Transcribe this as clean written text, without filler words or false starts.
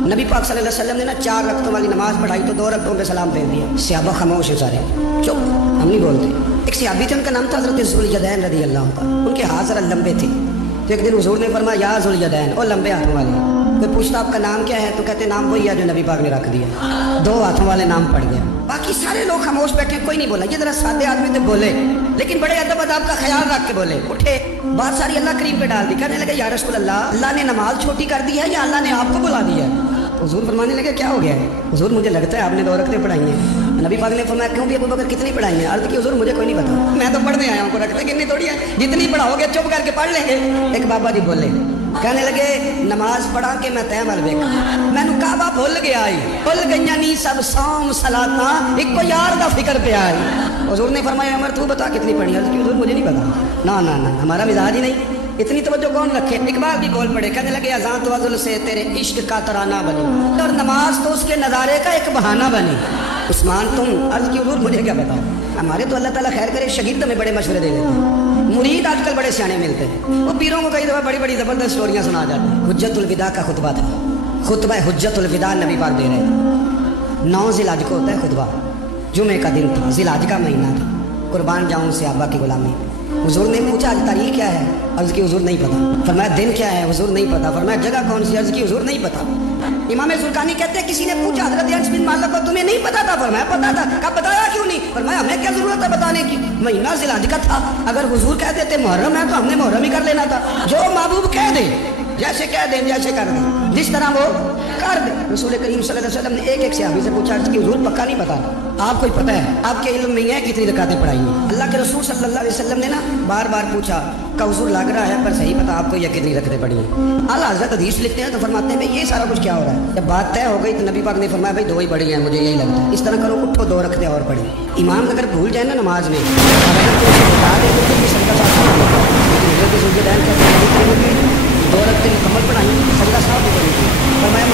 नबी पाक सल्लल्लाहु अलैहि वसल्लम ने ना 4 रकतों वाली नमाज पढ़ाई तो 2 रकतों पे सलाम फेर दिया। सहाबा खामोश है सारे, चुप, हम नहीं बोलते। एक सहाबी थे, उनका नाम था हज़रत ज़ुल्यदैन रज़ी अल्लाह का। उनके हाथ ज़रा लंबे थे, तो एक दिन हुज़ूर ने फरमाया या ज़ुल्यदैन, ओ लंबे हाथों वाले। कोई पूछता आपका नाम क्या है, तो कहते नाम वही है जो नबी पाक ने रख दिया। 2 हाथों वाले नाम पड़ गया। बाकी सारे लोग खामोश बैठे, कोई नहीं बोला। ये जरा सादे आदमी थे, बोले, लेकिन बड़े अदब अदाब का ख्याल रख के बोले। उठे, बात सारी अल्लाह करीम पे डाल दी। कहने लगे या रसूल अल्लाह, अल्लाह ने नमाज छोटी कर दी है या अल्लाह ने आपको बुला दिया है? हुजूर फरमाने लगे क्या हो गया है? हुजूर मुझे लगता है आपने 2 रकतें पढ़ाई हैं। नबी पाक ने फरमाया क्यों भी अबू बकर कितनी पढ़ाई है? अर्ज़ की हुजूर मुझे कोई नहीं पता, मैं तो पढ़ने आया हूँ, रखते कितनी थोड़ी है, जितनी पढ़ाओगे चुप करके पढ़ लेंगे। एक बाबा जी बोले, कहने लगे नमाज पढ़ा के मैं तय मल वेख, मैनू काबा भुल गया आई, भुल गईया नी सब सौम सलाता, एक को यार का फिक्र पे आई। हुजूर ने फरमाया अमर तू बता कितनी पढ़ी? अर्ज़ की हुजूर मुझे नहीं पता। ना ना ना, हमारा मिजाज ही नहीं, इतनी तवज्जो कौन रखे। इकबाल भी बोल पड़े, कहने लगे अज़ान तो वज़ुल से तेरे इश्क का तराना बनी, और नमाज तो उसके नज़ारे का एक बहाना बनी। उस्मान तुम? अर्ज़ की हुजूर मुझे क्या बताओ, हमारे तो अल्लाह ताला खैर करे शगीर्द में बड़े मशवरे दे देते हैं, मुरीद आजकल बड़े सियाने मिलते हैं, वो पीरों को कई दफ़ा बड़ी बड़ी ज़बरदस्त स्टोरियाँ सुना जाती हैं। हुज्जतुल विदा का खुतबा था, खुतबा हुज्जतुल विदा नबी पाक दे रहे थे। 9 ज़िलहज को होता है खुतबा, जुमे का दिन था, ज़िलहज का महीना था, कुर्बान जाऊँ सहाबा की गुलामी। हुजूर ने पूछा आज तारीख क्या है? अर्ज़ की हुजूर नहीं पता। फरमाया दिन क्या है? हुजूर नहीं पता। फरमाया जगह कौन सी? अर्ज़ की हुजूर नहीं पता। इमाम ज़ुरकानी कहते हैं किसी ने पूछा हज़रत अनस बिन मालिक को तुम्हें नहीं पता था? फरमाया पता था। कब बताया क्यों नहीं? फरमाया हमें क्या जरूरत है बताने की, महीना ज़िलहज का था, अगर हुजूर कह देते मुहर्रम है तो हमने मुहर्रम ही कर लेना था। जो महबूब कह दे, जैसे कह दें जैसे कर दें, जिस तरह वो कर दे। रसूल करीम सल्लल्लाहु अलैहि वसल्लम ने एक सहाबी से पूछा कि हुजूर पक्का नहीं पता, आपको ही पता है, आपके इल्म में है कितनी रकातें पढ़ाई हैं? अल्लाह के रसूल सल्लल्लाहु अलैहि वसल्लम ने ना बार बार पूछा का हुजूर लग रहा है पर सही पता आपको ये कितनी रकातें पढ़ी हैं? आला हज़रत हदीस लिखते हैं तो फरमाते हैं भाई ये सारा कुछ क्या हो रहा है? जब बात तय हो गई तो नबी पाक ने फरमाया भाई 2 ही पढ़ी हैं, मुझे यही लगता है। इस तरह करो, उठो 2 रखते और पढ़ी। इमाम अगर भूल जाए ना नमाज में, बता दे तो फिर सजदा साफ 2 रखते मुकम्मल पढ़ाई, सजदा साफ भी करेंगे। फरमाया